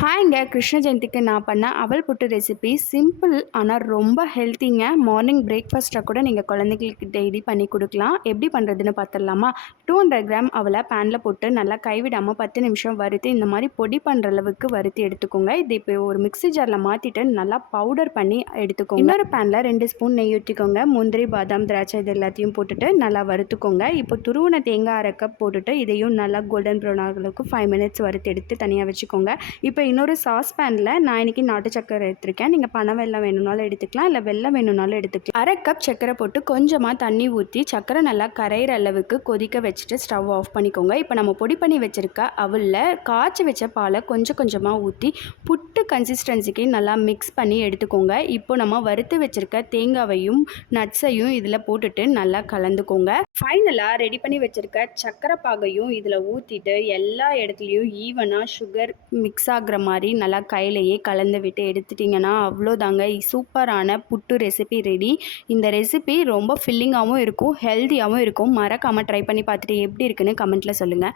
ஹாய்ங்க கிருஷ்ண ஜெயந்திக்கு நான் பண்ண அவல் புட்டு ரெசிபி சிம்பிள் ஆனால் ரொம்ப ஹெல்த்திங்க மார்னிங் பிரேக்ஃபாஸ்ட்டாக கூட நீங்கள் குழந்தைங்களுக்கு டெய்லி பண்ணி கொடுக்கலாம். எப்படி பண்ணுறதுன்னு பார்த்துடலாமா? டூ ஹண்ட்ரட் கிராம் அவளை பேனில் போட்டு நல்லா கைவிடாமல் பத்து நிமிஷம் வறுத்து இந்த மாதிரி பொடி பண்ணுற அளவுக்கு வறுத்து எடுத்துக்கோங்க. இது இப்போ ஒரு மிக்ஸி ஜாரில் மாற்றிட்டு நல்லா பவுடர் பண்ணி எடுத்துக்கோங்க. இன்னொரு பேனில் ரெண்டு ஸ்பூன் நெய் ஊற்றிக்கோங்க முந்திரி பாதாம் திராட்சை இது எல்லாத்தையும் போட்டுட்டு நல்லா வறுத்துக்கோங்க. இப்போ துருவன தேங்காய் அரை கப் போட்டுட்டு இதையும் நல்லா கோல்டன் ப்ரௌன் ஆகிறதுக்கு ஃபைவ் மினிட்ஸ் வறுத்து எடுத்து தனியாக வச்சுக்கோங்க. இப்போ இன்னொரு சாஸ்பேனில் நான் இன்றைக்கி நாட்டு சக்கரை எடுத்திருக்கேன். நீங்கள் பனை வெள்ளம் வேணும்னாலும் எடுத்துக்கலாம் இல்லை வெள்ளம் வேணும்னாலும் எடுத்துக்கலாம். அரை கப் சக்கரை போட்டு கொஞ்சமாக தண்ணி ஊற்றி சக்கரை நல்லா கரையிற அளவுக்கு கொதிக்க வச்சுட்டு ஸ்டவ் ஆஃப் பண்ணிக்கோங்க. இப்போ நம்ம பொடி பண்ணி வச்சுருக்க அவளில் காய்ச்சி வச்ச பாலை கொஞ்சம் கொஞ்சமாக ஊற்றி புட்டு கன்சிஸ்டன்சிக்கு நல்லா மிக்ஸ் பண்ணி எடுத்துக்கோங்க. இப்போ நம்ம வறுத்து வச்சுருக்க தேங்காவையும் நட்ஸையும் இதில் போட்டுட்டு நல்லா கலந்துக்கோங்க. ஃபைனலாக ரெடி பண்ணி வச்சுருக்க சக்கரை பாகையும் இதில் ஊற்றிட்டு எல்லா இடத்துலையும் ஈவனாக சுகர் மிக்ஸ் ஆகிற மாதிரி நல்லா கையிலையே கலந்து விட்டு எடுத்துட்டிங்கன்னா அவ்வளோதாங்க. சூப்பரான புட்டு ரெசிபி ரெடி இந்த ரெசிபி ரொம்ப ஃபில்லிங்காகவும் இருக்கும் ஹெல்த்தியாகவும் இருக்கும். மறக்காமல் ட்ரை பண்ணி பார்த்துட்டு எப்படி இருக்குன்னு கமெண்ட்டில் சொல்லுங்கள்